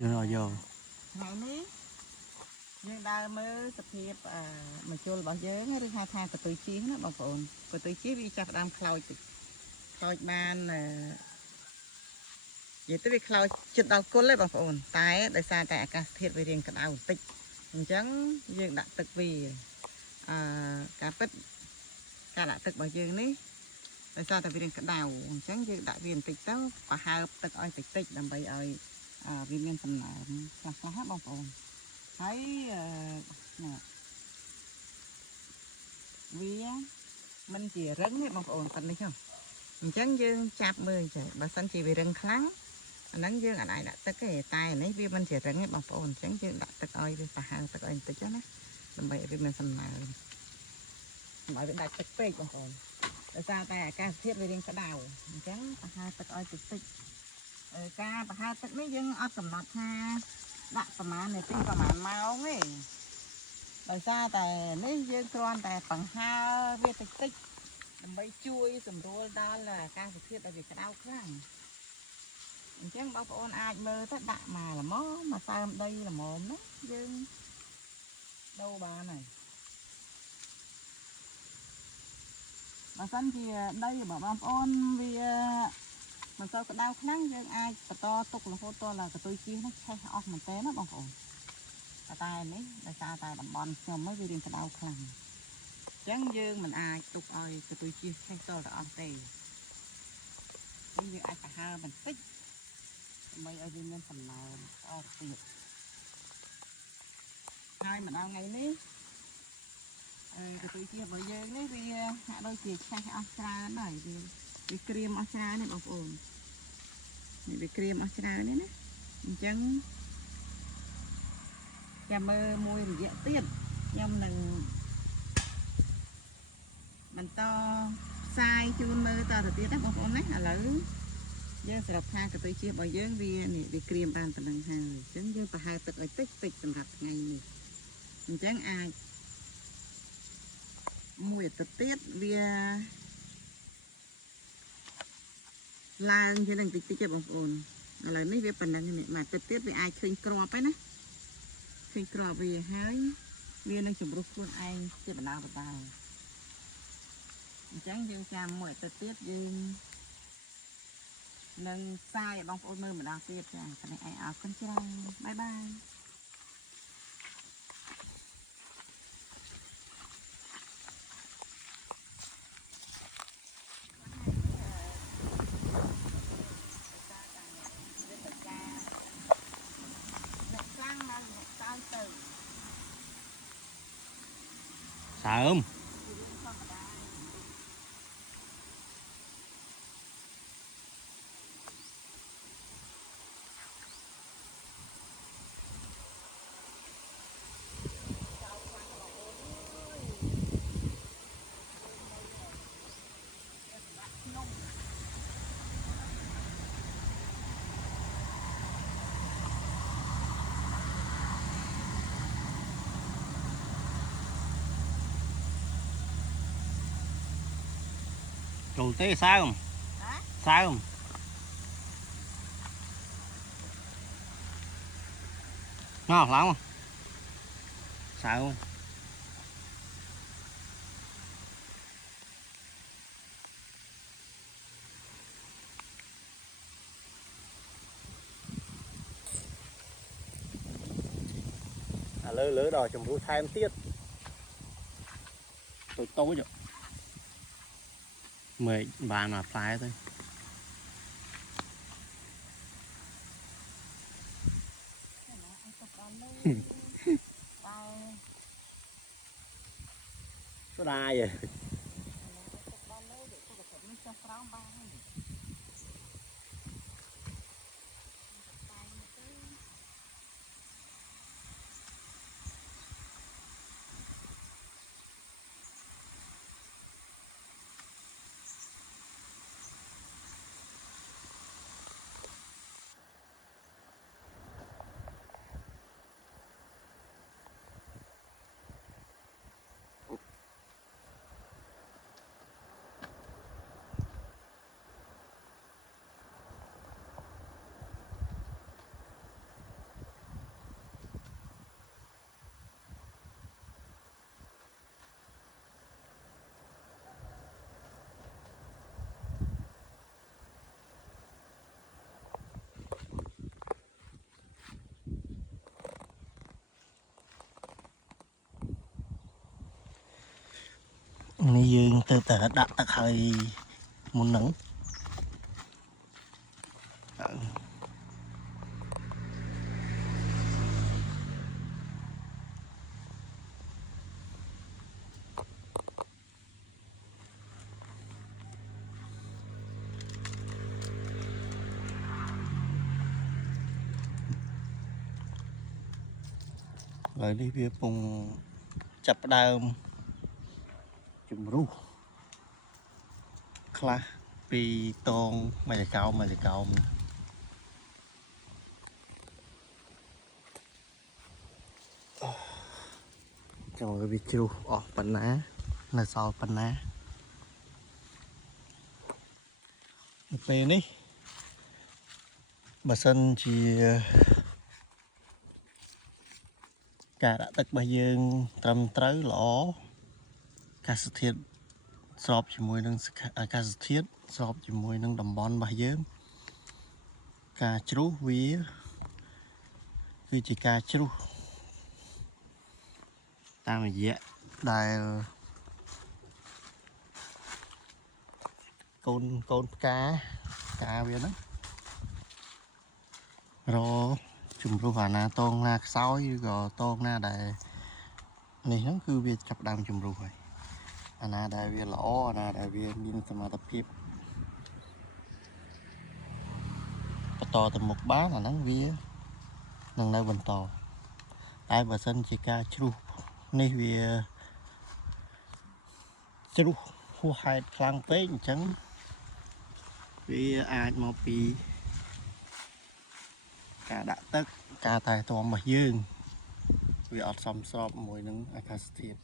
rồi vô ngày ní nhưng đau mơ tập hiệp mà chôn bảo dớ ngay hai thang của tôi chi nó bảo ổn của tôi chi vì chặt đam khôi ban vậy tôi bị khôi chật đau côn lấy bảo ổn tái đời xa tại cả thiệt về riêng cả đau tích chẳng dương đã thực vì cả bít cả đã thực bảo dương ní đời xa tại vì riêng cả đau chẳng dương đã viên tích tao và hai thực oi tích làm bậy oi vì miền phần là hát bảo ổn thấy nè vì mình chỉ rắn hết bằng ổn tình đấy không mình chẳng dương chạp mười trời bà sân chỉ vì rừng kháng nắng dương ở lại đã tất cái tay này vì mình chỉ rắn hết bằng ổn chẳng dương đã tất ơi vì phải hàng tất ơi tất chứ nó mình bày vì mình sầm nào mọi việc đặt tất phê bằng ổn để ra tay ca thiết về riêng cái đào mình chẳng phải hai tất ơi tích tích ca phải hai tất mấy dương ở tầm mặt ha đặt tầm má này tinh tầm má máu ấy đời xa tại mấy dương con tại bằng ha về tích tích mấy chui sầm rô đó là ca thực hiện là việc cái đau kháng chẳng bao ôn ai mơ tất đạ mà là mó mà sao đây là mồm đó dương đâu bà này bà sân thì đây bảo bao ôn vì mà sao cái đau kháng dương ai và to tục là hô to là cái tôi chi nó hay off mình té nó bằng ổn cái tay mấy là sao tay đầm bòn nhom mới đi cái đau kháng chẳng dương mình ai tục ơi cái tôi chi hay to là off tề như ai cả hai mình tích mấy ở bên bên phần nào tiệt hai mình ăn ngày ní cái tôi chia bởi giờ ní vì hạ đôi chị khai Australia này vì cream Australia này bảo ổn vì cream Australia này nè chẳng chà mơ môi thì dễ tiết nhưng mình to sai chun mơ to thì tiết đó bảo ổn đấy là lớn dương sẽ đọc tha cái tôi chia bởi dương vì này vì cream bàn tầm bằng hàng chẳng dương phải hai tật ở tích tích tầm gặp ngày này chẳng ai mùi tật tiết vì lan cho nên tích tích cho bóng ồn là mấy việc phần này mà tật tiết vì ai khinh crop ấy nè khinh crop vì hái vì năng chủng luôn anh chưa bản nào vào tránh dương cha mùi tật tiết dương nâng sai bóng ồn mơ mà đang tiết cho cái này ai áo con trai bye bye sợ không trù tí sao không sao không ngon lắm không sao không lỡ lỡ đòi chồng vui thêm tiết tôi tối rồi 10 bàn mà phải thôi số đai vậy នេះយើងទៅតែដាក់ទឹកហើយមុនហ្នឹងហើយនេះវាពងចាប់ផ្ដើមជំរុះខ្លះពីតងមកកោមចូលវាជ្រុះអស់ប៉ុណ្ណានៅសល់ប៉ុណ្ណាពេលនេះបើសិនជាការដាក់ទឹករបស់យើងត្រឹមត្រូវល្អអាកាសធាតុស្របជាមួយនឹងអាកាសធាតុស្របជាមួយនឹងតំបន់របស់យើងការជ្រុះវាគឺជាការជ្រុះតាមរយៈដែលកូនផ្កាវាហ្នឹងរជំរុះអាណាតងណាខ្សោយឬក៏តងណាដែលនេះហ្នឹងគឺវាចាប់ដើមជំរុះហើយអាណាដែលវាល្អអាណាដែលវាមានសមត្ថភាពបន្តទៅមុខបានអាហ្នឹងវានឹងនៅបន្តតែបើសិនជាការជ្រុះនេះវាជ្រុះហួសហេតុខ្លាំងពេកអញ្ចឹងវាអាចមកពីការដាក់ទឹកការតែទាំរបស់យើងវាអត់សមស្របជាមួយនឹងអាកាសធាតុ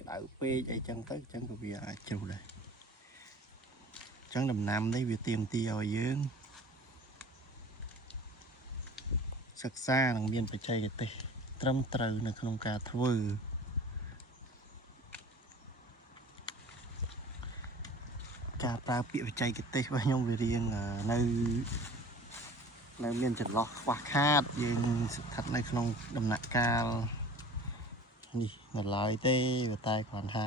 ក្តៅពេកអីចឹងទៅអញ្ចឹងក៏វាអាចជ្រុះដែរអញ្ចឹងដំណាំនេះវាទាមទារឲ្យយើងសិក្សានិងមានបច្ចេកទេសត្រឹមត្រូវនៅក្នុងការធ្វើការប្រើពាក្យបច្ចេកទេសរបស់ខ្ញុំវារៀងនៅមានចន្លោះខ្វះខាតយើងស្ថិតនៅក្នុងដំណាក់កាលនេះនៅឡើយទេតែគ្រាន់ថា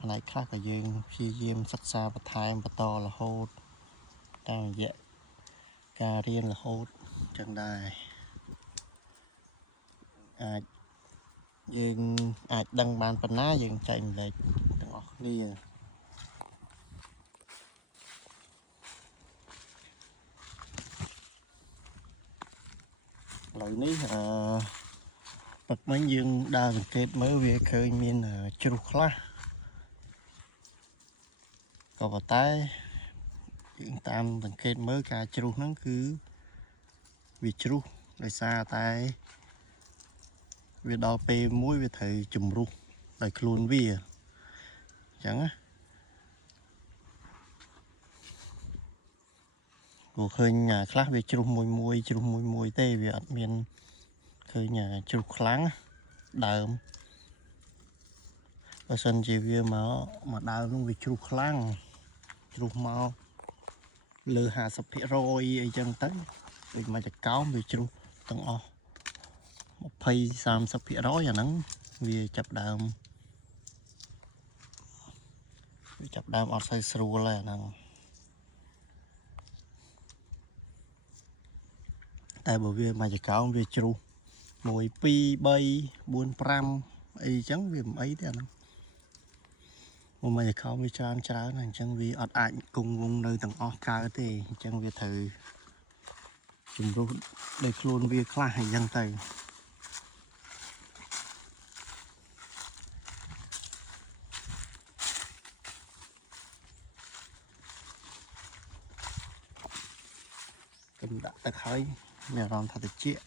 ផ្នែកខ្លះក៏យើងព្យាយាមសិក្សាបន្ថែមបន្តរហូតតាមរយៈការរៀនរហូតចឹងដែរយើងអាចដឹងបានប៉ុណ្ណាយើងចែកម្លែកទាំងអស់គ្នាឥឡូវនេះទឹកមិញយើងដើរសង្កេតមើលវាឃើញមានជ្រុះខ្លះក៏ប៉ុន្តែយើងតាមសង្កេតមើលការជ្រុះហ្នឹងគឺវាជ្រុះដោយសារតែវាដល់ពេលមួយវាត្រូវជំរុះដោយខ្លួនវាអញ្ចឹងណាព្រោះឃើញខ្លះវាជ្រុះមួយទេវាអត់មានឃើញជ្រុះខ្លាំងដើមបើសិនជាវាមកដើមនោះវាជ្រុះខ្លាំងជ្រុះមកលើ 50% អីចឹងទៅដូចមកចកោមវាជ្រុះទាំងអស់20-30% អាហ្នឹងវាចាប់ដើមអត់សូវស្រួលទេអាហ្នឹងតែបើវាមកចកោមវាជ្រុះ1 2 3 4 5អីចឹងវាមិនអីទេអាហ្នឹងមកចកោមវាច្រើនអញ្ចឹងវាអត់អាចគង់វង្សនៅទាំងអស់កើតទេអញ្ចឹងវាត្រូវជំរុះដោយខ្លួនវាខ្លះអញ្ចឹងទៅខ្ញុំដាក់ទឹកហើយមានអារម្មណ៍ថាត្រជាក់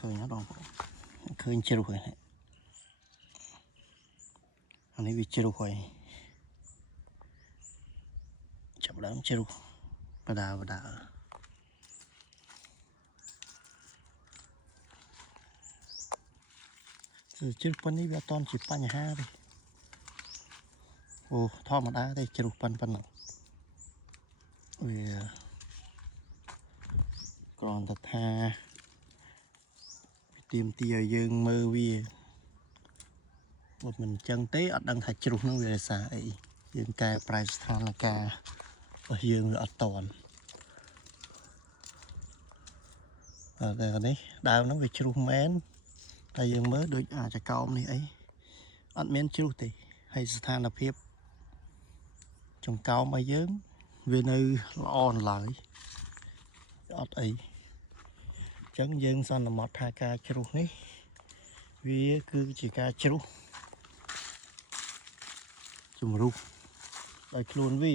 ឃើញណាបងប្អូនឃើញជ្រុះហើយអានេះវាជ្រុះហើយចាប់ដើមជ្រុះបដាជ្រុះប៉ុណ្នេះវាអត់តន់ជាបញ្ហាទេ អូធម្មតាទេជ្រុះប៉ុណ្ណឹងវាគ្រាន់តែថាទៀមទីឲ្យយើងមើលវាបើមិនអញ្ចឹងទេអត់ដឹងថាជ្រុះនឹងវារសារអីយើងកែប្រែស្ថានភាពរបស់យើងវាអត់តន់តែនេះដើមហ្នឹងវាជ្រុះមែនតែយើងមើលដូចអាចកោមនេះអីអត់មានជ្រុះទេហើយស្ថានភាពចង្កោមឲ្យយើងវានៅល្អនៅឡើយអត់អីអញ្ចឹងយើងសន្មត់ថាការជ្រុះនេះវាគឺជាការជ្រុះជំរុះដោយខ្លួនវា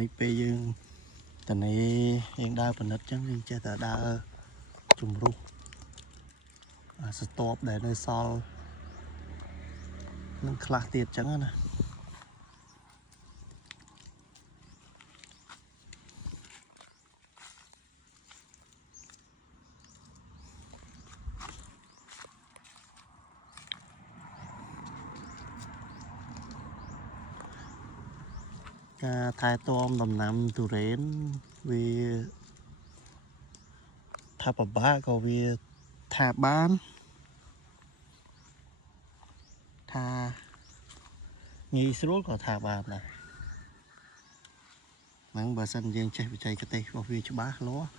នេះពេលយើងតនេយើងដើរពិនិត្យចឹងយើងចេះតែដើរជំរុះស្ទប់ដែលនៅសល់នឹងខ្លះទៀតចឹងណាការថែទាំដំណាំទុរេនវាថាពិបាកក៏វាថាបានថាងាយស្រួលក៏ថាបានដែរហ្នឹងបើសិនយើងចេះបច្ចេកទេសរបស់វាច្បាស់លាស់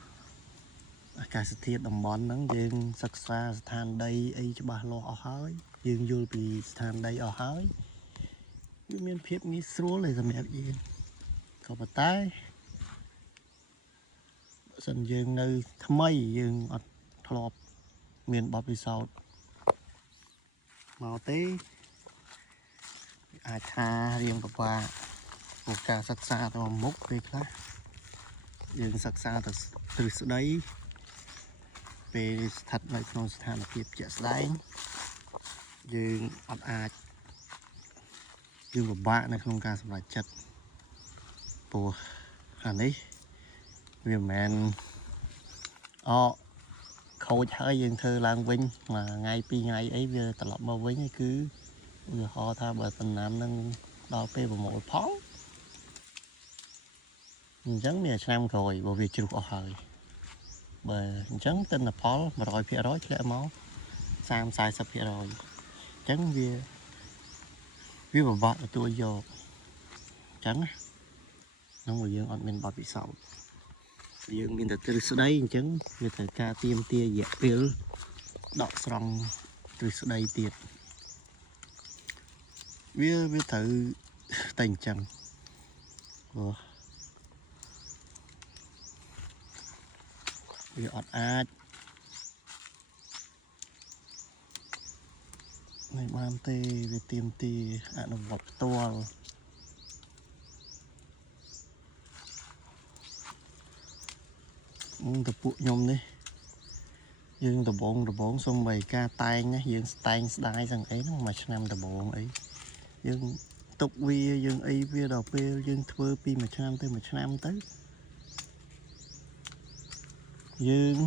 អាកាសធាតុតំបន់ហ្នឹងយើងសិក្សាស្ថានដីអីច្បាស់លាស់អស់ហើយយើងយល់ពីស្ថានដីអស់ហើយវាមានភាពងាយស្រួលទេសម្រាប់យើងក៏ប៉ុន្តែបើសិនយើងនៅថ្មីយើងអត់ធ្លាប់មានបទពិសោធន៍មកទេអាចថារៀងពិបាកក្នុងការសិក្សាទៅមុខពេលខ្លះយើងសិក្សាទៅទ្រឹស្ដីពេលស្ថិតនៅក្នុងស្ថានភាពជាក់ស្ដែងយើងអត់អាចយើងពិបាកនៅក្នុងការសម្រេចចិត្តព្រោះអានេះវាមិនមែនខូចហើយយើងធ្វើឡើងវិញមួយថ្ងៃពីរថ្ងៃអីវាត្រឡប់មកវិញគឺឧទាហរណ៍ថាបើដំណាំនឹងដល់ពេលប្រមូលផលអញ្ចឹងមានឆ្នាំក្រោយបើវាជ្រុះអស់ហើយបើអញ្ចឹងទិន្នផល 100% ធ្លាក់មក 30-40% អញ្ចឹងវាពិបាកទទួលយកអញ្ចឹងហ្នឹងមកយើងអត់មានបទពិសោធន៍យើងមានតែទ្រឹស្ដីអញ្ចឹងវាត្រូវការទៀមទារយៈពេលដកស្រង់ទ្រឹស្ដីទៀតវាត្រូវតែអញ្ចឹងព្រោះវាអត់អាចមិនបានទេវាទៀមទាអនុវត្តផ្ទាល់ទៅពួកខ្ញុំនេះយើងដំបងសុំបីការតែងណាយើងតែងស្ដាយទាំងអីហ្នឹងមួយឆ្នាំដំបងអីយើងទុកវាយើងអីវាដល់ពេលយើងធ្វើពីមួយឆ្នាំទៅមួយឆ្នាំទៅយើង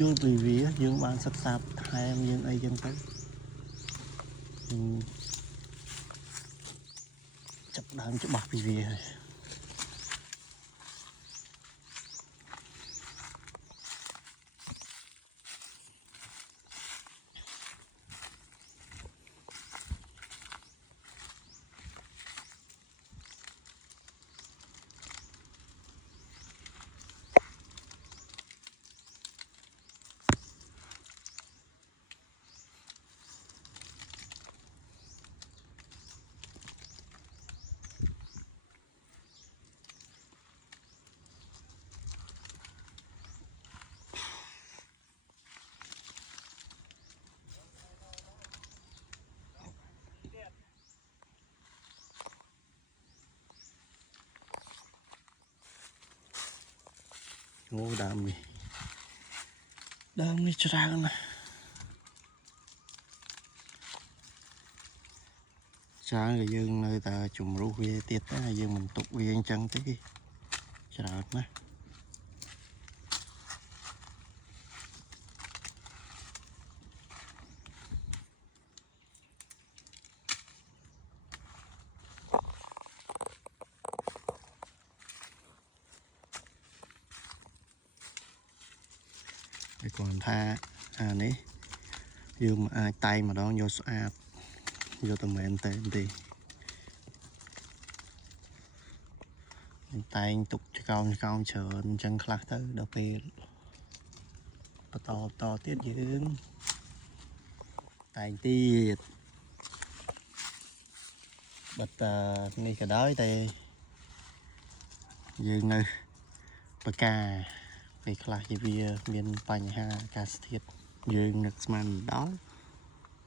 យល់ពីវាយើងបានសិក្សាបន្ថែមយើងអីចឹងទៅចាប់ដើមច្បាស់ពីវាហើយ ngô đam đi cho ra nè sáng rồi dương nơi ta trùng rú về tiệt tới là dương mình tục về anh chân tới cái cho ra nè để còn tha nấy dương mà tay mà đó vô vô tầm mềm tên thì tay tục cho cao chờ chân khắc tới đâu về to tiết dương tay tiết bật ngay cả đói tay dương nơi bờ cà về khla chỉ vì miền Pành ha cà thiệt dương nước man đó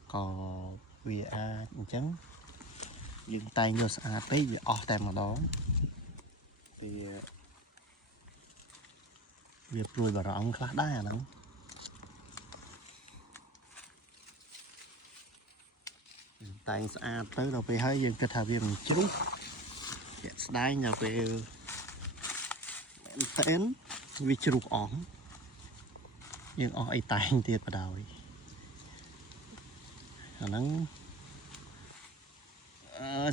có vì trắng dương tay vô tới vì tem mà đó thì việc rồi bà ông khá đá à nắng tay tới đâu về hơi dương kết hợp với mình chú đáy nhà về tên vì chú ỏng nhưng ai tay tiệt vào đầu nắng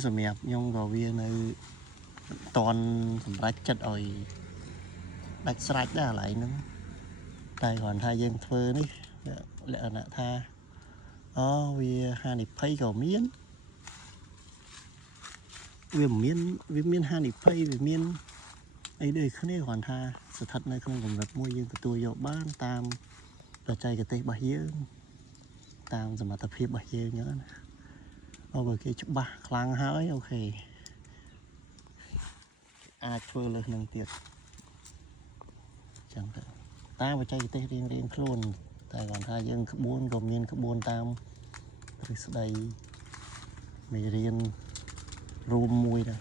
sầm mẹp nhông vào viên nơi toàn sầm rách chất rồi đạch sạch ra lại nữa tay còn thay dân thơ đi lẽ là tha vì hai nịp phay cầu miến vì miến hai nịp phay vì miến ấy đời không nên hoàn tha sự thật này không còn vật mua dương của tôi dạo bán tam và chạy cái tay bà hiếu tam rồi mà tập hiệp bà hiếu nhớ bởi cái chụp ba khlang hỡi ok phơi lên năng tiệt chẳng hạn ta và chạy cái tay riêng luôn tại còn hai dương cấp buôn gồm miên cấp buôn tam rồi sau đây mày riêng room mùi đây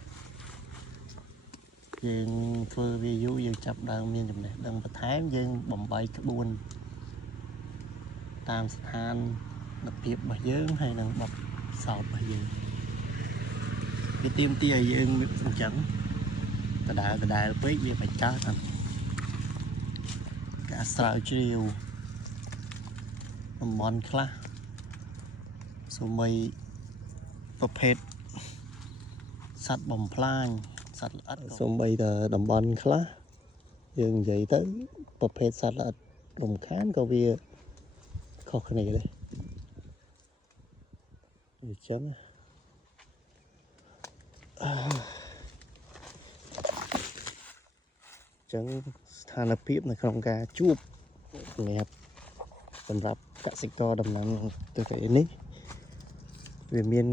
dương phơi video dương chập đang miên chụp này đang một tháng dương bầm bay cấp buôn tam than lập hiệp bà dương hay là bọc sọt bà dương cái tim tia dương một chẳng ta đã biết việc phải chết anh cả sao chiều mòn khla số mâyประเภท sắt bầm plan sắt ắt số mây là đầm bòn khla dừng vậy tới ประเภท sắt ắt đồng khán có bia khó khăn này đây chấm chấmทานភាពនៅក្នុងការជួបសម្រាប់កសិករដំណាំទៅកនេះវាមាន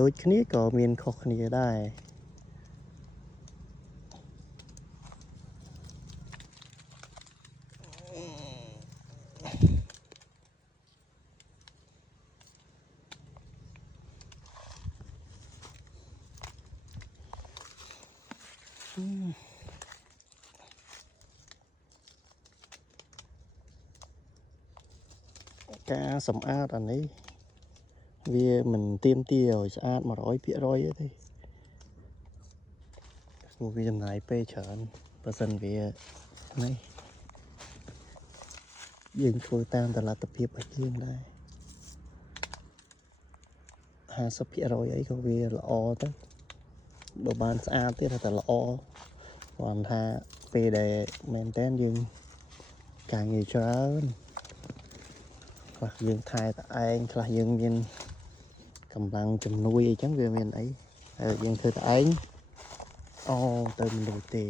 ដូចគ្នាក៏មានខុសគ្នាដែរការសម្អាតអានេះវាមិនទៀមទាឲ្យស្អាត 100% ទេវាចំណាយពេលច្រើនបើសិនវានេះយើងធ្វើតាមតលទ្ធភាពរបស់យើងដែរ 50% អីក៏វាល្អទៅបើបានស្អាតទៀតតែល្អគាត់ថាពេលដែលមែនតើយើងការងារច្រើនខ្លះយើងថែតែឯងខ្លះយើងមានកម្លាំងជំនួយអីចឹងវាមានអីហើយយើងធ្វើតែឯងទៅមិនដូចទេ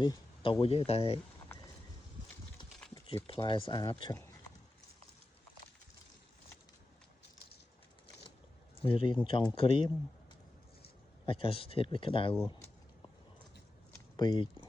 នេះតូចទេតែជាផ្លែស្អាតចឹងវារៀងចង់ក្រៀមអាកាសធាតុវាក្តៅពេក